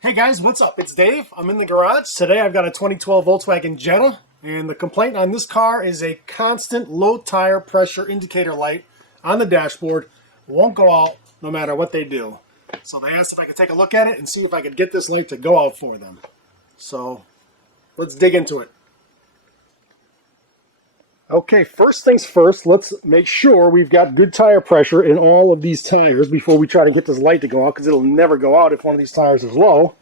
Hey guys, what's up? It's Dave. I'm in the garage. Today I've got a 2012 Volkswagen Jetta, and the complaint on this car is a constant low tire pressure indicator light on the dashboard. Won't go out no matter what they do. So they asked if I could take a look at it and see if I could get this light to go out for them. So let's dig into it. Okay, first things first, let's make sure we've got good tire pressure in all of these tires before we try to get this light to go out, because it'll never go out if one of these tires is low.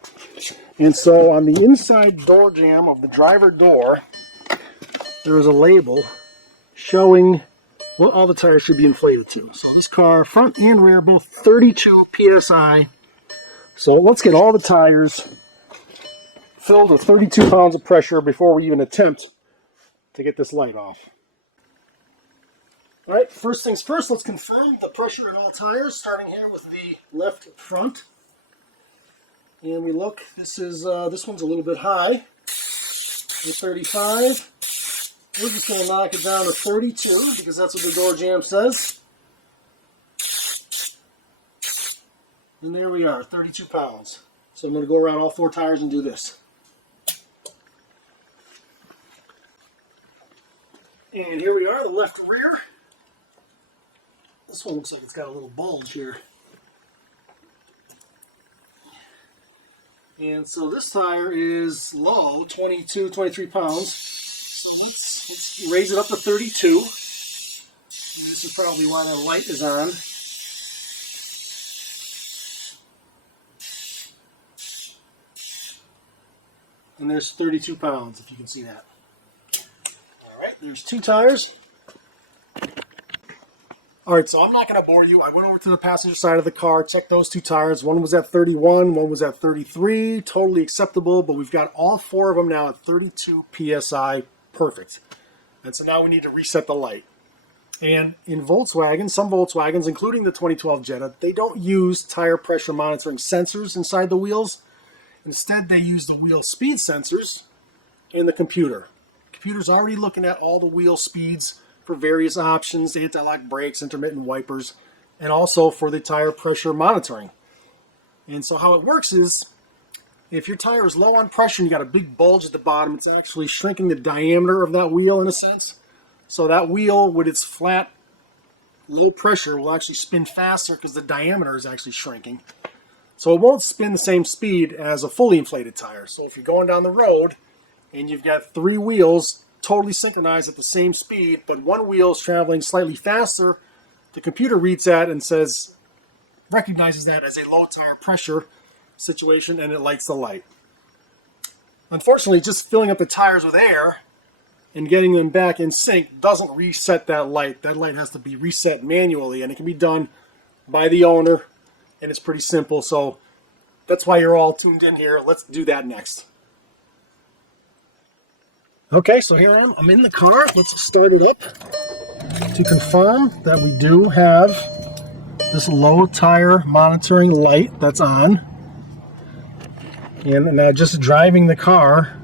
And so on the inside door jamb of the driver door, there is a label showing what all the tires should be inflated to. So this car, front and rear, both 32 PSI. So let's get all the tires filled with 32 pounds of pressure before we even attempt to get this light off. All right, first things first, let's confirm the pressure in all tires, starting here with the left front. And we look, this one's a little bit high, 35. We're just going to knock it down to 32 because that's what the door jamb says. And there we are, 32 pounds. So I'm going to go around all four tires and do this. And here we are, the left rear. This one looks like it's got a little bulge here. And so this tire is low, 22, 23 pounds. So let's raise it up to 32. And this is probably why the light is on. And there's 32 pounds, if you can see that. All right, there's two tires. All right, so I'm not going to bore you. I went over to the passenger side of the car, checked those two tires. One was at 31, one was at 33. Totally acceptable, but we've got all four of them now at 32 PSI. Perfect. And so now we need to reset the light. And in Volkswagen, some Volkswagens, including the 2012 Jetta, they don't use tire pressure monitoring sensors inside the wheels. Instead, they use the wheel speed sensors in the computer. The computer's already looking at all the wheel speeds for various options, anti-lock brakes, intermittent wipers, and also for the tire pressure monitoring. And so how it works is, if your tire is low on pressure and you got a big bulge at the bottom, it's actually shrinking the diameter of that wheel in a sense. So that wheel with its flat, low pressure will actually spin faster because the diameter is actually shrinking. So it won't spin the same speed as a fully inflated tire. So if you're going down the road and you've got three wheels totally synchronized at the same speed, but one wheel is traveling slightly faster, the computer reads that and recognizes that as a low tire pressure situation, and it lights the light. Unfortunately, just filling up the tires with air and getting them back in sync doesn't reset that light. That light has to be reset manually, and it can be done by the owner, and it's pretty simple. So that's why you're all tuned in here. Let's do that next. Okay, so here I am. I'm in the car. Let's start it up to confirm that we do have this low tire monitoring light that's on. And now just driving the car,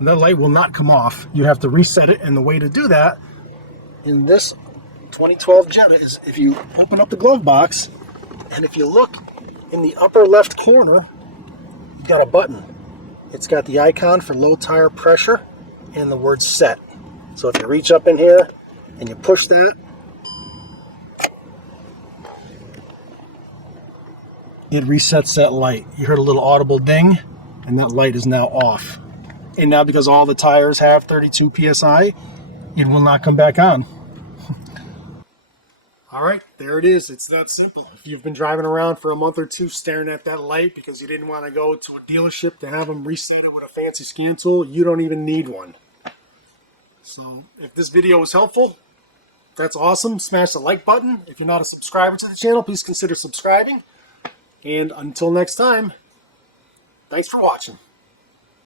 that light will not come off. You have to reset it, and the way to do that in this 2012 Jetta is if you open up the glove box, and if you look in the upper left corner, you've got a button. It's got the icon for low tire pressure and the word set. So if you reach up in here and you push that, it resets that light. You heard a little audible ding, and that light is now off. And now, because all the tires have 32 PSI, it will not come back on. All right, there it is. It's that simple. If you've been driving around for a month or two staring at that light because you didn't want to go to a dealership to have them reset it with a fancy scan tool, you don't even need one. So if this video was helpful, that's awesome. Smash the like button. If you're not a subscriber to the channel, please consider subscribing. And until next time, thanks for watching.